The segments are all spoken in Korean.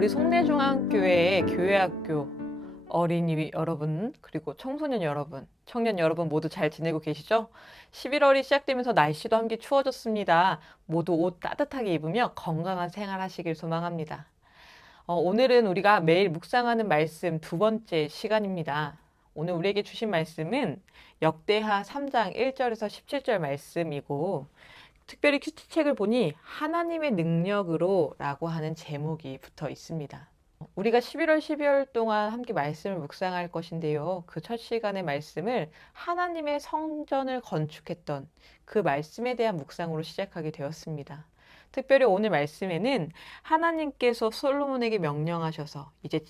우리 송내중앙교회의 교회학교 어린이 여러분, 그리고 청소년 여러분, 청년 여러분 모두 잘 지내고 계시죠? 11월이 시작되면서 날씨도 함께 추워졌습니다. 모두 옷 따뜻하게 입으며 건강한 생활 하시길 소망합니다. 오늘은 우리가 매일 묵상하는 말씀 두 번째 시간입니다. 오늘 우리에게 주신 말씀은 역대하 3장 1절에서 17절 말씀이고, 특별히 큐티책을 보니 하나님의 능력으로 라고 하는 제목이 붙어 있습니다. 우리가 11월, 12월 동안 함께 말씀을 묵상할 것인데요. 그 첫 시간의 말씀을 하나님의 성전을 건축했던 그 말씀에 대한 묵상으로 시작하게 되었습니다. 특별히 오늘 말씀에는 하나님께서 솔로몬에게 명령하셔서 이제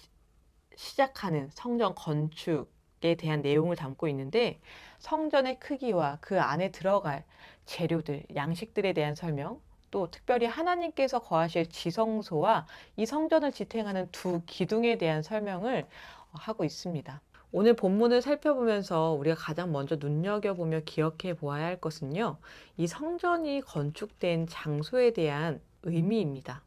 시작하는 성전 건축에 대한 내용을 담고 있는데, 성전의 크기와 그 안에 들어갈 재료들, 양식들에 대한 설명, 또 특별히 하나님께서 거하실 지성소와 이 성전을 지탱하는 두 기둥에 대한 설명을 하고 있습니다. 오늘 본문을 살펴보면서 우리가 가장 먼저 눈여겨보며 기억해 보아야 할 것은요, 이 성전이 건축된 장소에 대한 의미입니다.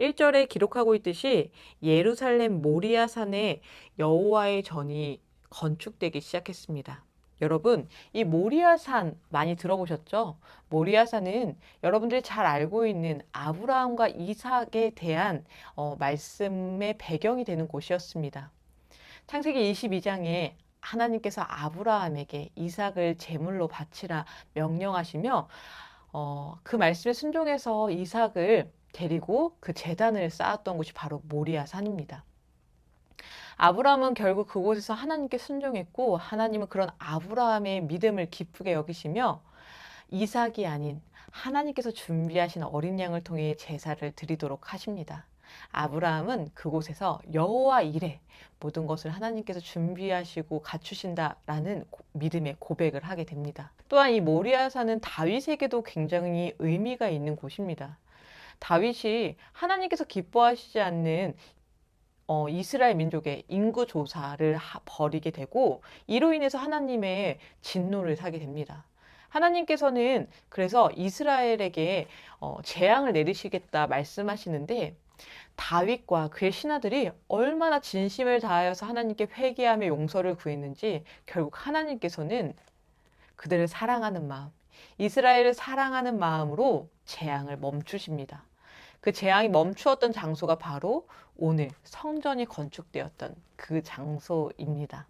1절에 기록하고 있듯이 예루살렘 모리아 산에 여호와의 전이 건축되기 시작했습니다. 여러분, 이 모리아 산 많이 들어보셨죠? 모리아 산은 여러분들이 잘 알고 있는 아브라함과 이삭에 대한 말씀의 배경이 되는 곳이었습니다. 창세기 22장에 하나님께서 아브라함에게 이삭을 제물로 바치라 명령하시며 그 말씀에 순종해서 이삭을 데리고 그 제단을 쌓았던 곳이 바로 모리아 산입니다. 아브라함은 결국 그곳에서 하나님께 순종했고, 하나님은 그런 아브라함의 믿음을 기쁘게 여기시며 이삭이 아닌 하나님께서 준비하신 어린 양을 통해 제사를 드리도록 하십니다. 아브라함은 그곳에서 여호와 이레, 모든 것을 하나님께서 준비하시고 갖추신다라는 믿음의 고백을 하게 됩니다. 또한 이 모리아산은 다윗에게도 굉장히 의미가 있는 곳입니다. 다윗이 하나님께서 기뻐하시지 않는 이스라엘 민족의 인구 조사를 벌이게 되고, 이로 인해서 하나님의 진노를 사게 됩니다. 하나님께서는 그래서 이스라엘에게 재앙을 내리시겠다 말씀하시는데, 다윗과 그의 신하들이 얼마나 진심을 다하여서 하나님께 회개하며 용서를 구했는지 결국 하나님께서는 그들을 사랑하는 마음, 이스라엘을 사랑하는 마음으로 재앙을 멈추십니다. 그 재앙이 멈추었던 장소가 바로 오늘 성전이 건축되었던 그 장소입니다.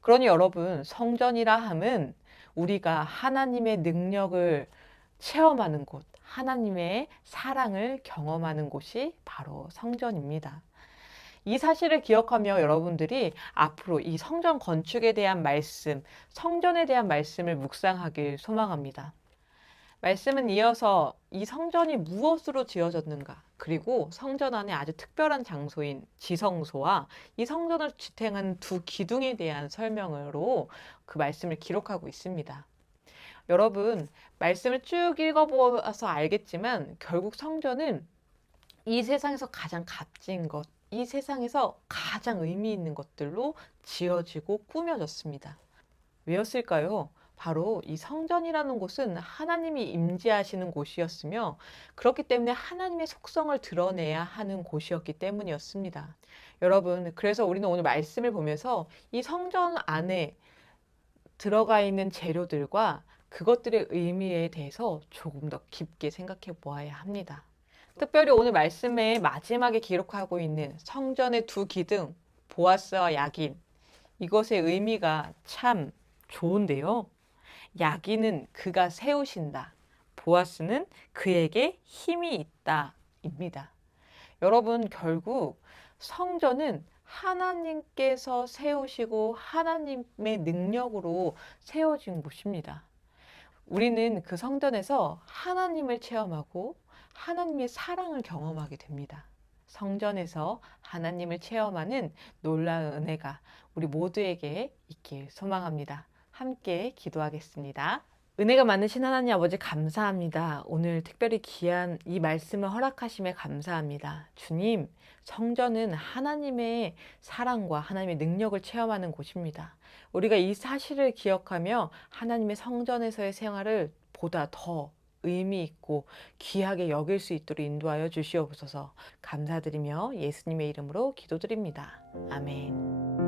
그러니 여러분, 성전이라 함은 우리가 하나님의 능력을 체험하는 곳, 하나님의 사랑을 경험하는 곳이 바로 성전입니다. 이 사실을 기억하며 여러분들이 앞으로 이 성전 건축에 대한 말씀, 성전에 대한 말씀을 묵상하길 소망합니다. 말씀은 이어서 이 성전이 무엇으로 지어졌는가, 그리고 성전 안에 아주 특별한 장소인 지성소와 이 성전을 지탱하는 두 기둥에 대한 설명으로 그 말씀을 기록하고 있습니다. 여러분, 말씀을 쭉 읽어보아서 알겠지만 결국 성전은 이 세상에서 가장 값진 것, 이 세상에서 가장 의미 있는 것들로 지어지고 꾸며졌습니다. 왜였을까요? 바로 이 성전이라는 곳은 하나님이 임재하시는 곳이었으며, 그렇기 때문에 하나님의 속성을 드러내야 하는 곳이었기 때문이었습니다. 여러분, 그래서 우리는 오늘 말씀을 보면서 이 성전 안에 들어가 있는 재료들과 그것들의 의미에 대해서 조금 더 깊게 생각해 보아야 합니다. 특별히 오늘 말씀의 마지막에 기록하고 있는 성전의 두 기둥, 보아스와 야긴, 이것의 의미가 참 좋은데요. 야긴은 그가 세우신다, 보아스는 그에게 힘이 있다 입니다. 여러분, 결국 성전은 하나님께서 세우시고 하나님의 능력으로 세워진 곳입니다. 우리는 그 성전에서 하나님을 체험하고 하나님의 사랑을 경험하게 됩니다. 성전에서 하나님을 체험하는 놀라운 은혜가 우리 모두에게 있길 소망합니다. 함께 기도하겠습니다. 은혜가 많으신 하나님 아버지, 감사합니다. 오늘 특별히 귀한 이 말씀을 허락하심에 감사합니다. 주님, 성전은 하나님의 사랑과 하나님의 능력을 체험하는 곳입니다. 우리가 이 사실을 기억하며 하나님의 성전에서의 생활을 보다 더 의미 있고 귀하게 여길 수 있도록 인도하여 주시옵소서. 감사드리며 예수님의 이름으로 기도드립니다. 아멘.